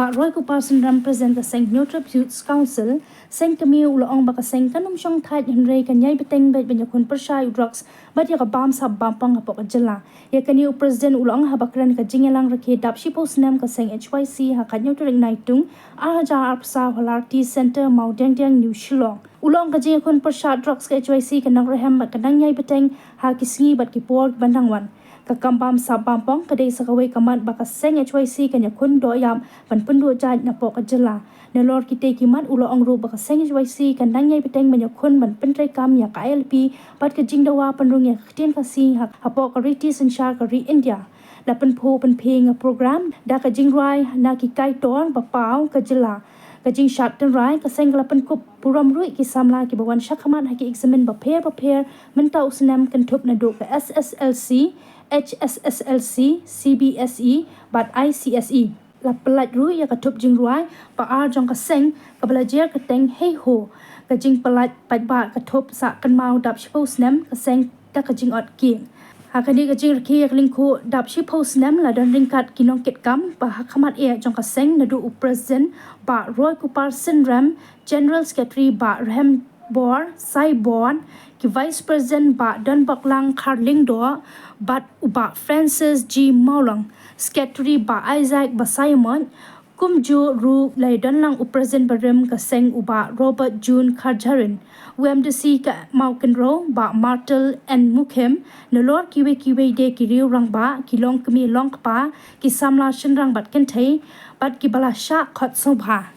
ba roi ku person represent ka seng neutral youth council seng kami ulong ba ka seng kanum shong thai hinrei kan yai beteng bet benya kun persai drugs bat ya ka bam sab bam pang ka pok jela ya kan yu president ulong ha bakran ka jingelang rakhe dap shi post nam ka seng HYC ha ka neutral naitung a ja apsa holarti center maudeng deng new shillong ulong ka jing kun persai drugs ka HYC ka nang rehem ba ka nang yai beteng ha kisngi bat ki por bandangwan kakambam sabam pong kadai sakawai kamat baka seng HYC kanya kun doyam pan pendu jaj na pok jela nelor kite kimat ulo ongru baka seng HYC kan nang yai beteng banyak kun ban pentrai kam ya KLP pat ka jingdawa panrung ya ktien kasi hak apok ka riti sensyar ka ri India da penpo penping program da ka jingrai na ki kai ton bapau ka jela kajing shat dan rai ka seng lapan kup puram rui ki samla ki bawan syakhamat haki examen baper mentau senam kentup na do ka SSLC HSSLC, CBSE, but ICSE. La pelat rui ya katup jing ruai, pa ar jong ka seng, ka belajar ka teng hei ho. Ka jing pelat pat ba katup sa kan mau dap shipo snem, ka seng ka jing ot king. Ha ka di ka jing raki yak lingko dap shipo snem la dan ringkat kinong kit kam, pa hakamat e jong ka seng na do president ba Roy Kupar Sindram, General Secretary ba Rahem Bor, Sai Bon, ki Vice President ba Dan Baklang Karling Do, bat ba Francis G. Maulang, Secretary ba Isaac ba Simon, kumju ru lay dan lang President Barim ka seng uba Robert June Karjarin, UMDC ka Maukenro ba Martel and Mukhem, nolor kiwe de ki riu rang ba, ki long kami long pa, ki samla shenrang bat kentay, bat ki bala sha khot sobha.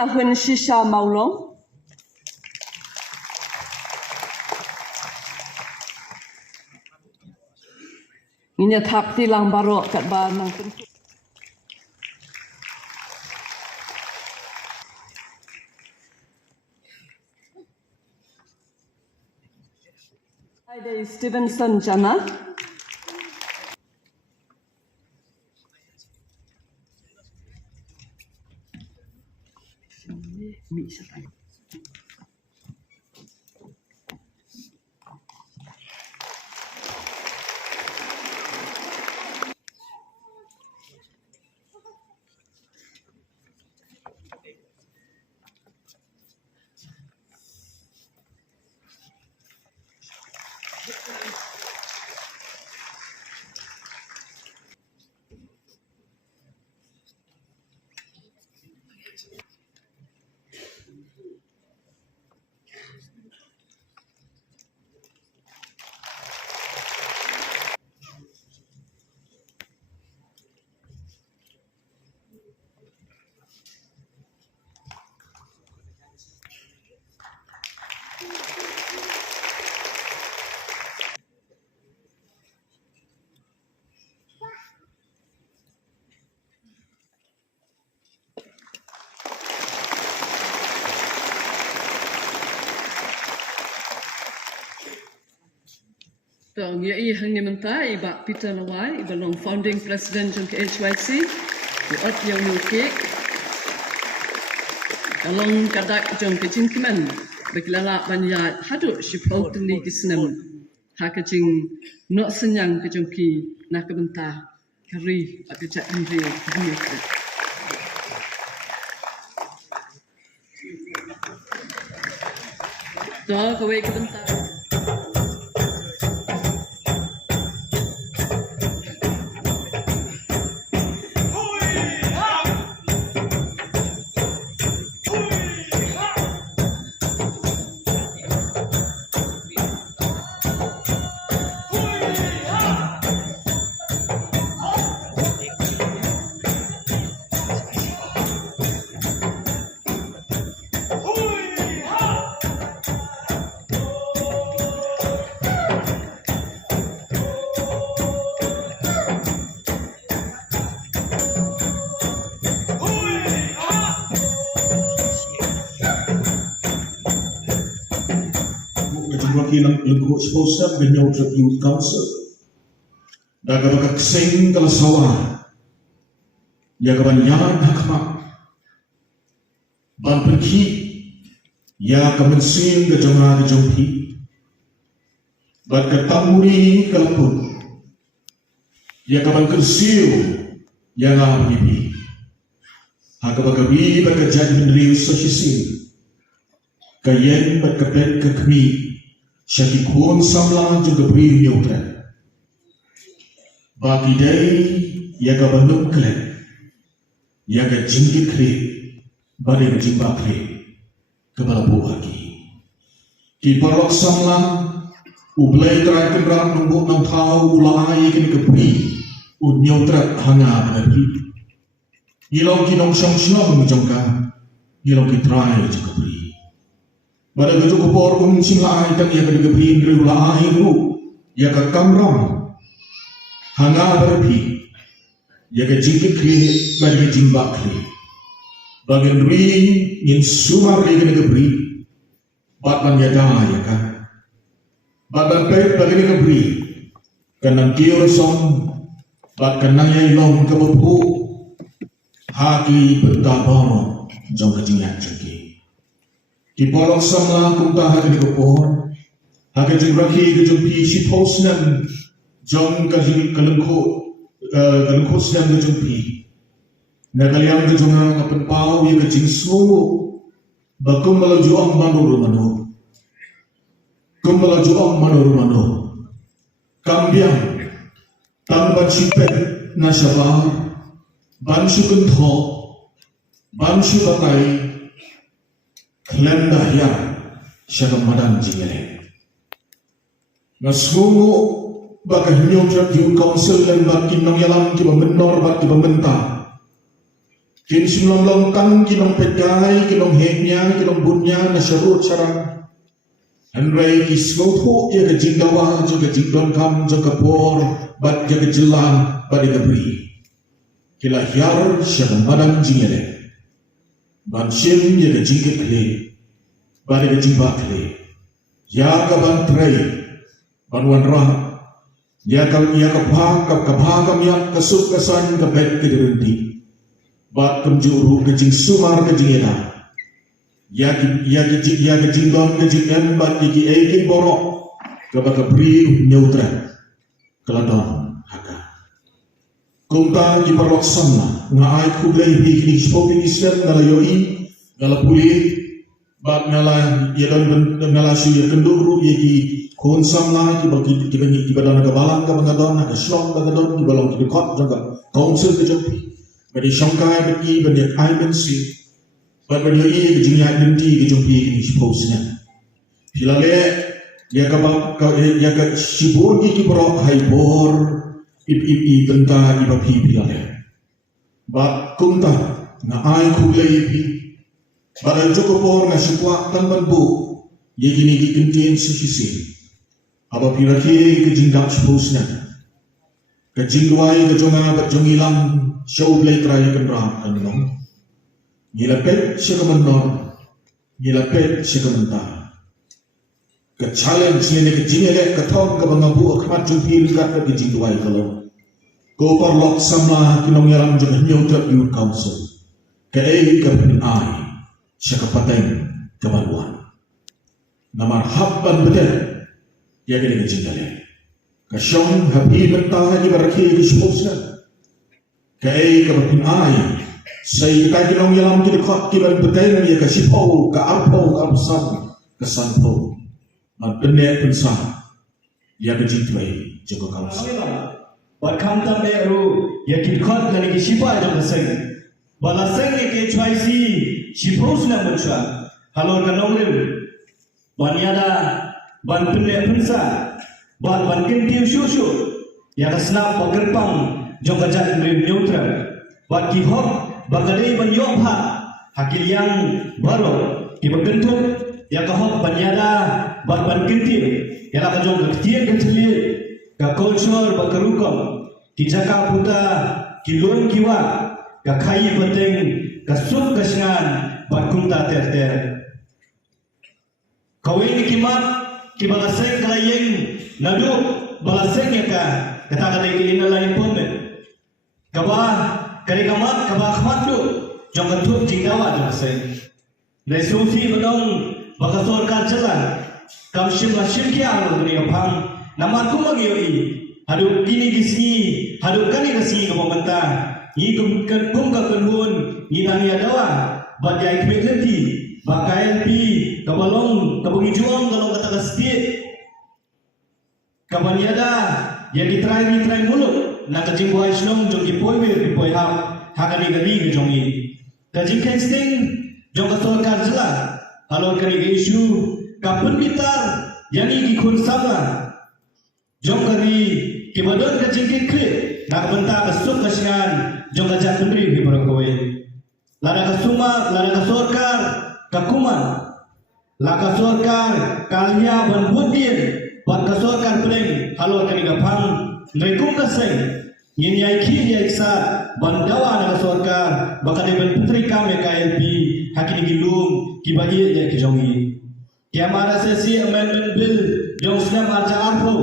la hun shisha maulong. Inya thap tilang baro kat ba nang Friday Stevenson Jana. Tong ia hanya mentai ibak Peter Lawai ibang founding president jong KHYC buat yang mukik kalong kadak jong kejingkiman berkelala banyak haduk sipau teli kisnem hakajing nok senyang kejongki nak kebentah kari akajak indri dunia. So kowe kebentah Wakilan Ilku Sponsor Benyau Youth Council Daga baka kseng kalasawa Yaga banyan hakma Ban pergi Ya kemensin ke jomra ke jompi Ban ketamuri kalapun Yaga ban kersiu Yaga bibi Haka baka bi baka jadi meneriu sosisin Kayen baka pet kekmi Syaki kun samla juga beri nyutan. Bagi day, yaga bandung klen, yaga jingkit kle, badai jimba kle, kepala buhaki. Ki barok samla, ublay terai kenram numbuk nang tau ulai kini kebri, unyotrat hanga menebri. Ilong kinong syong menjongka, ilong kitrai juga beri. Pada gajah kupor umum simla aitan yang kedegabrin riula ahiru yang kekamram hanga berpi yang kejingkit kli bagi jimbak kli bagian ri in sumar yang kedegabri batman yada ya kan batman pet bagi kedegabri kanang kior son bat kanang yang long kebepu haki bertabang jong kejingan jengki Di bolong samla kung tahan ni kopor, haka jeng raki ke jeng pi si posnan jong ka jeng kalengko snan ke jeng pi. Nagaliang ke jeng ang apan pao ya ke jeng sumo, bakum malaju ang manur mano. Kum malaju ang manur mano. Kambiang, tangban sipet na syabar, bansu kentho, bansu batay, Kelanda yang syakam madam jingere. Nasumu baka hinyong trap yung council lang bakin nang yalam ki menor bat ki mentah. Kin simlong longkang kinong pedai kinong heknya kinong bunya na syarut sarang. Andrai ki smotho ya ke jingdawa juga jingdon kam juga por bat ya ke jelang bat ya beri. Kila hiar syakam madam jingere. Bansim ya ke jingkit kle. Bari ke jimba kle. Ya ka ban trai Banwan rah, ya kabhagam ya kasuk kasan kabet kederenti. Bat kemjuru kejing sumar kejing eda. Ya kejing don kejing embat iki egi borok. Kabaka beri neutra. Keladon haka. Kumta di parok samna. Ngaai kublai hikni shopping islam ngala yoi. Ngala pulih. Bat ngala ngala suya kenduru yaki. Kun samna ki badana kabalang ka bangadon na slong bangadon ki balong ki kot jaga council ke jopi badi shangkai badi badi IMC badi ye ki jinya binti ki jopi ki sposnya pilale ya ka sibur ki bro haibor ip benta ibapi pilale ba kumta na ai khulai pi bada jokopor na sukwa tanban bu ye gini ki kintin sisi apabila ke jindak sepusnya, ke jingwai ke jonga ke jongilang show play try kenram kanong, ngilapet siya kamandor, ngilapet siya kamantar, ke challenge ni ke jingele ke thong ke bangabu akmat jumpi kat ke jingwai kalau, ko parlok samla kinong yalang jonga nyautrap youth council, ke ke penai siya kapateng kebaluan, namar habban betul. Ya kini kecintanya. Kasyong habi mentah ni berakhi disposnya. Kai keberpin ai. Saya kita kinong yalam kita kot kiban betain ni kasipau ka arpau arsan kesanpau. Benek pensah. Ya kecintanya jaga kaus. Wakam tambe ru ya kitkot lagi kisipa jaga seng. Balaseng ni ke choisi sipau suna bercua. Halor kanong rim. Banyada ban punya pensa, ban kentiu susu, yang senap bergerbang jong kajat neutral, ban kihok bagadai ban yopha, hakil yang baru, kibagentuk, yang kahok ban yada, ban kentiu, yang akan jong ketiak kecil, kakulsur bakarukom, kijaka puta, kilun kiwa, kakai penting, kasuk kasengan, ban kunta ter. Kawin kimat. Ki balaseng kalayeng nadu balaseng ya kata kata ini lain pomen kabah kari kamat kabah kamat tu jong ketuk jingdawa balaseng lesusi benong bakasor kajalan kam shim kia alu ni kapang nama aku magioi hadu kini kisni hadu kani kasi kapamenta ni kum ka kenhun ni nani adawa badai kemeti bakai pi kabalong kabangi juang kalau kata kasih kabaniada yang ditrai mulut nak kajing buai senong jong kipoi ham hakani gadi jongi kajing casting jong kasol karjela halor kari isu kapun bitar yani gikun sama jong kari kibadon kajing kikri nak benta kasuk kasingan jong kajak kendri bibarakoi lada kasuma lada kasorkar kakuman laka sorkar kalia ban budin ban kasorkar peleng halo kani gapang rekum kaseng yin yai ki yai sa ban dawa na sorkar bakade ban putri kame KLP hakini gilum ki bayi ya ki jongi kiamara sesi amendment bill jong snam arja arpo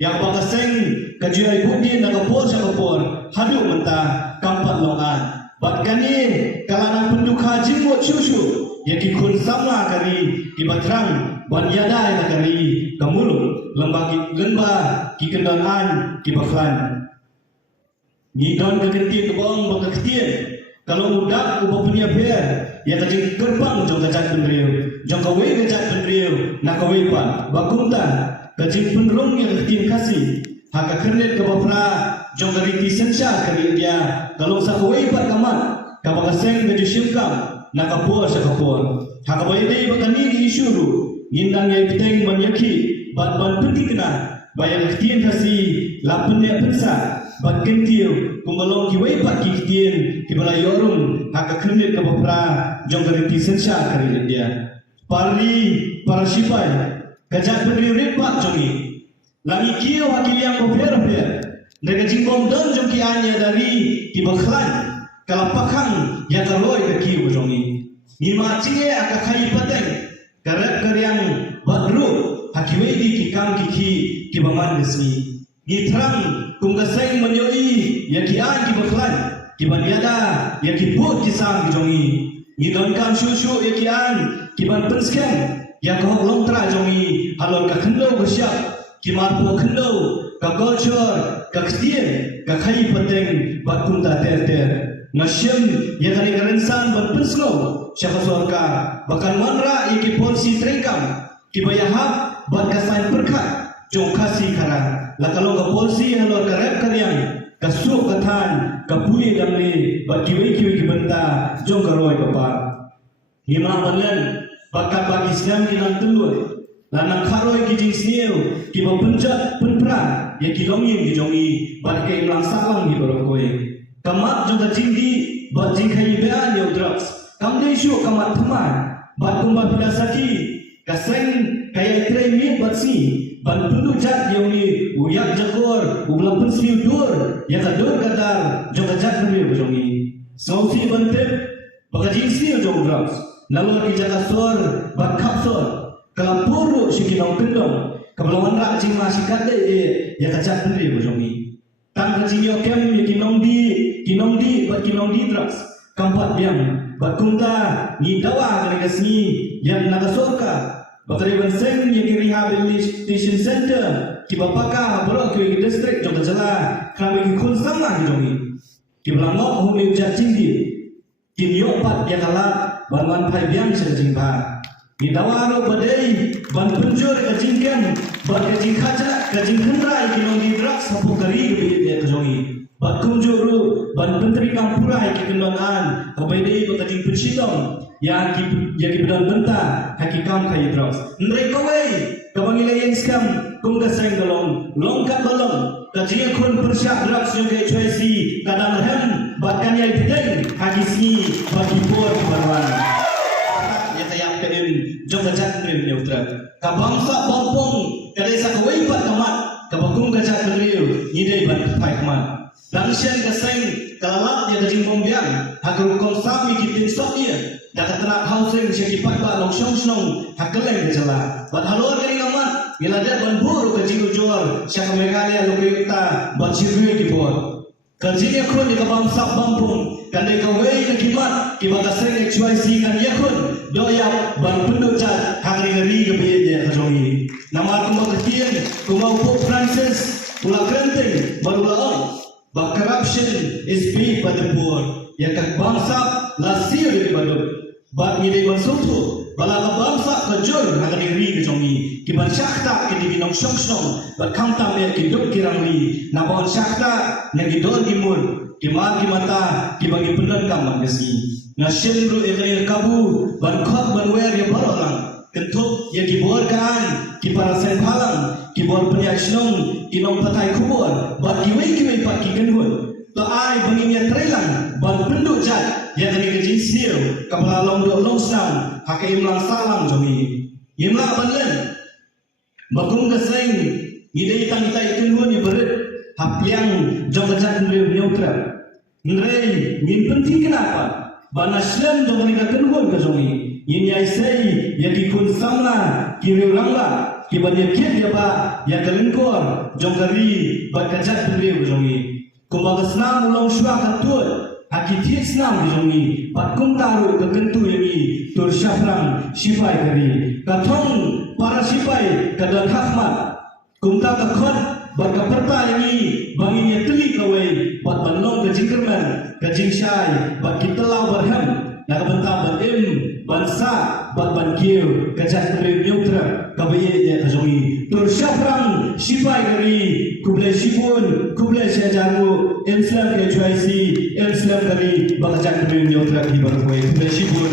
yang bakaseng kajuai budin na kapor sa kapor hadu menta kampat longan bat kani kalana penduk haji mot susu yang kikun sama kari kibatrang banyada yang kari kamulu lembagi lemba kikendanan kibaklan ni don kekenti kebong bakaketien kalau mudak ubah punya ber yang kajing gerbang jong kajat pendriu jong kawai kajat pendriu nak kawai pan bakunta kajing penrung yang ketien kasih haka kernet kebapra jong kari tisensya kari dia kalau sa kawai pan kamat kabakaseng kaju syukam nakapur sa kapur hakabai dei bakani di isuru ngindang yai piteng manyaki bat penting kena bayang ketien kasi lapen ya pensa bat kentiu kumbalong kiwai pat kitien kibala yorum haka kernet kabapra jong gariti sensya kari dia parli para sipai kajat beri ripat jongi lagi kiau hakil yang beber mereka jingkong dan jong kianya dari kibaklan kalapakang yang karoi ke kiu jongi ni macing akakai pateng karak karyang badru hakiwedi ki kam ki kibaman gesni gitrang kum gaseng menyoi ya kian kibaklan kiban yada ya kibut kisam jongi gidon kam shushu ya kian kiban penskem ya kohok longtra jongi halon ka khendo bersyap kimar po khendo ka golchor ka ktien ka khai pateng bat kunta ter nasyem ya kani karensan bat penslo syaka sorka bakan manra ya ki polisi trengkam kibayahap bat kasain perkat jong kasih kara lakalong ka polisi halor ka rep karyang ka sup kathan ka puye damle bat kiwi kibenta jong ka roy ka pa hima balan bakat bagi Islam kinang telur lanang kharoi ki jing sniu ki ba penjat penpran ya ki longin ki jongi bat ke imlang salang ki barokoi kamat jong ka jingdi bat jing khai bean yo drugs kam dei shu kamat thaman bat kumba bidasaki kaseng kaya tremi bat si ban pendu jat yo ni uyak jakor ubla pensiu dur ya ka dur kadar jong ka jat ni jongi sausi bante baka jing sniu jong drugs nalor ki jakasor bat kapsor kalau puru sikinong kendong kebelawan rak jing masih kade ya kacak sendiri bojongi tang kajing yo kem ya kinong di bat kinong di drugs kampat biang bat kunta ni dawa kare kasni yang nagasorka bakare banseng ya ki rehabilitation center ki bapaka blok ki district jong jala kami ki khun sama bojongi ki belangok humi ujat jingdi ki yo pat ya kala ban phai biang sejing ba di dawaro badai ban penjur ka jingkem ban ka jing khaja ka jing hendrai ki long di drugs sapu kari ke ya kajongi ban kunjuru ban pentri kampurai ki kendonan ka badai ka jing pensidong ya ki bedan benta hakikam kai drugs ndrai kawai ka bangilai yang skam kum ka seng galong longkat balong ka jing khun persyak drugs yung kai choisi kadang hem ban kan yai piteng hagisni bagi por barwan yang kedin jom gajat ndrim neutra ka bangsa bampong ka desa ka weipat kamat ka bagum gajat ndriu nyidai ban pai kamat langsien ka seng kalap ya gajing bombiang hagur kong sami kitin soknya da ka tenak housing syaki patba long shong shong hakeleng gajala bat halor kali kamat bila dia ban buru ka jingu jor syaka megalia lokita bat sirwe ki bot kajing yakun di ka bangsa bampong kandai ka wei na kimat ki baga seng HYC kan yakun doyak ban penduk cat hari ngeri ke biaya kajongi nama kumau ketian kumau Pope Francis pula kenteng baru laon but corruption is paid by the poor ya kak bangsa lasir di badut bat ngide bansutu bala ka bangsa kajur hari ngeri kajongi kiban syakta ki diginong syong syong bat kamtam ya ki duk kirangli nabon syakta nagidor gimur kimar kimata kibagi penan kamang gesi nasyem ru ekaya kabu ban khot ban wer ya barolang kentuk ya kibor kan kipara sen phalang kibor penyasnong kinong patai kubor bat kiwe pat kigenhun to ai bangin ya trelang ban penduk jat ya dari kejin siu kapala long do long sam hakai imlang salam jomi imla banlen bagum gaseng ngide tang tai kenhun ya berit hapiang jong gajat ndre neutra ndre min penting kenapa banaslam jong ni ka kenhun ka jongi yin yai sei ya ki kun samla ki rulangla ki banya kit ya ba ya kalengkor jong kari ba kajat beliau jongi kumba snam ulong shwa ka tut haki thik snam jongi pat kum taru ka kentu yami tur syafrang sifai kari ka thong para sifai ka dan hakmat kumta ka khot ba ka perta yami bangin ya teli kawai pat banong ka jingkerman ka jingshai bat kitelau barham na ka benta ban bansa bat ban kiu ka jat kri neutra ka baye ya ka jongi tur syafrang sifai kari kuble sibun kuble syajaru Islam HYC Islam kari ba ka jat kri neutra ki bar kuble sibun